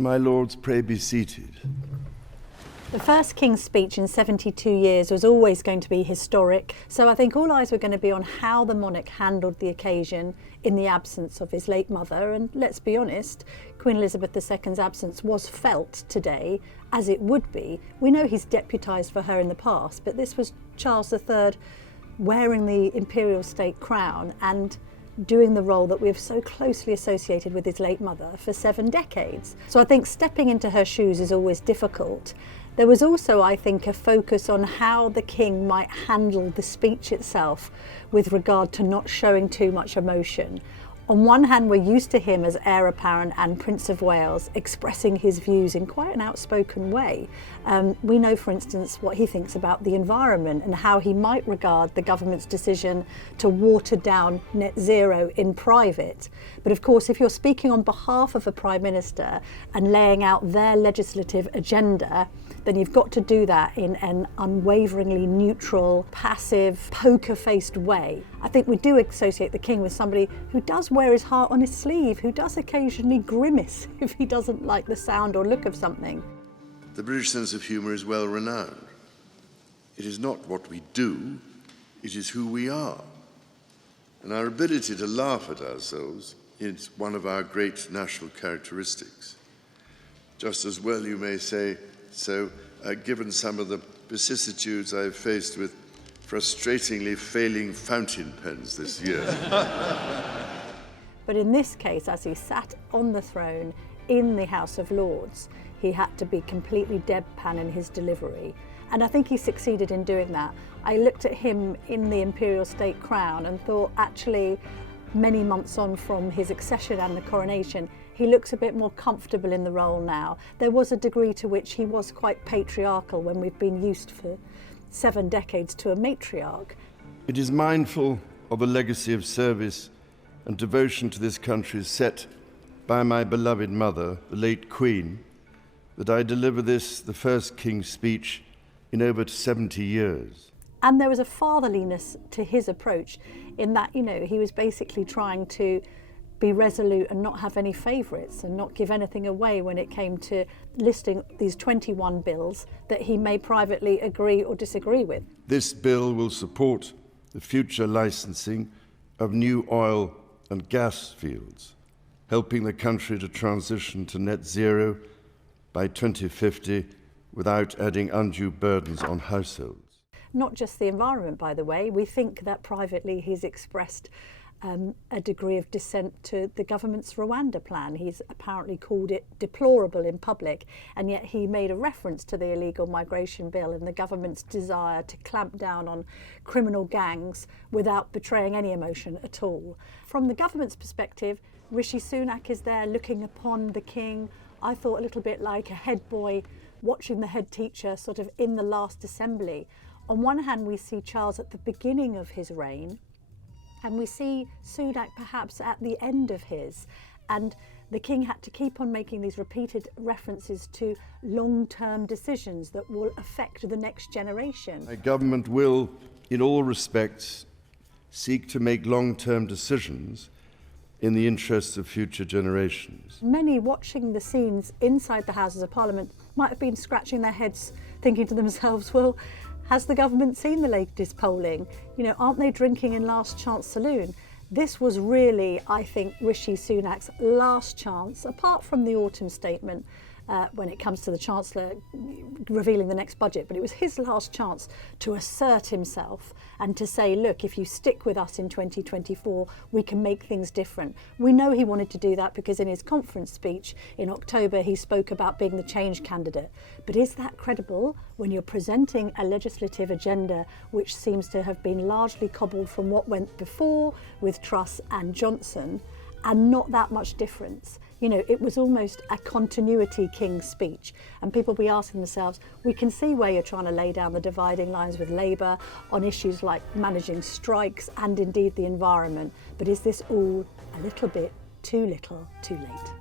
My lords, pray be seated. The first King's speech in 72 years was always going to be historic, so I think all eyes were going to be on how the monarch handled the occasion in the absence of his late mother. And let's be honest, Queen Elizabeth II's absence was felt today, as it would be. We know he's deputised for her in the past, but this was Charles III wearing the Imperial State Crown and doing the role that we have so closely associated with his late mother for 7 decades. So I think stepping into her shoes is always difficult. There was also, I think, a focus on how the king might handle the speech itself with regard to not showing too much emotion. On one hand, we're used to him as heir apparent and Prince of Wales expressing his views in quite an outspoken way. We know, for instance, what he thinks about the environment and how he might regard the government's decision to water down net zero in private. But of course, if you're speaking on behalf of a Prime Minister and laying out their legislative agenda, then you've got to do that in an unwaveringly neutral, passive, poker-faced way. I think we do associate the king with somebody who does wear his heart on his sleeve, who does occasionally grimace if he doesn't like the sound or look of something. The British sense of humour is well renowned. It is not what we do, it is who we are. And our ability to laugh at ourselves is one of our great national characteristics. Just as well you may say so, given some of the vicissitudes I've faced with frustratingly failing fountain pens this year. But in this case, as he sat on the throne in the House of Lords, he had to be completely deadpan in his delivery. And I think he succeeded in doing that. I looked at him in the Imperial State Crown and thought, actually, many months on from his accession and the coronation, he looks a bit more comfortable in the role now. There was a degree to which he was quite patriarchal when we've been used for 7 decades to a matriarch. It is mindful of a legacy of service and devotion to this country set by my beloved mother, the late Queen, that I deliver this, the first King's speech, in over 70 years. And there was a fatherliness to his approach in that, he was basically trying to be resolute and not have any favourites and not give anything away when it came to listing these 21 bills that he may privately agree or disagree with. This bill will support the future licensing of new oil and gas fields, helping the country to transition to net zero by 2050 without adding undue burdens on households. Not just the environment, by the way. We think that privately he's expressed a degree of dissent to the government's Rwanda plan. He's apparently called it deplorable in public, and yet he made a reference to the illegal migration bill and the government's desire to clamp down on criminal gangs without betraying any emotion at all. From the government's perspective, Rishi Sunak is there looking upon the king, I thought, a little bit like a head boy watching the head teacher sort of in the last assembly. On one hand, we see Charles at the beginning of his reign, and we see Sunak perhaps at the end of his. And the king had to keep on making these repeated references to long-term decisions that will affect the next generation. My government will, in all respects, seek to make long-term decisions in the interests of future generations. Many watching the scenes inside the Houses of Parliament might have been scratching their heads, thinking to themselves, well, has the government seen the latest polling? Aren't they drinking in Last Chance Saloon? This was really, I think, Rishi Sunak's last chance, apart from the autumn statement when it comes to the Chancellor revealing the next budget, but it was his last chance to assert himself and to say, look, if you stick with us in 2024, we can make things different. We know he wanted to do that because in his conference speech in October, he spoke about being the change candidate. But is that credible when you're presenting a legislative agenda which seems to have been largely cobbled from what went before with Truss and Johnson, and not that much difference? It was almost a continuity King's speech, and people will be asking themselves, we can see where you're trying to lay down the dividing lines with Labour on issues like managing strikes and indeed the environment, but is this all a little bit too little, too late?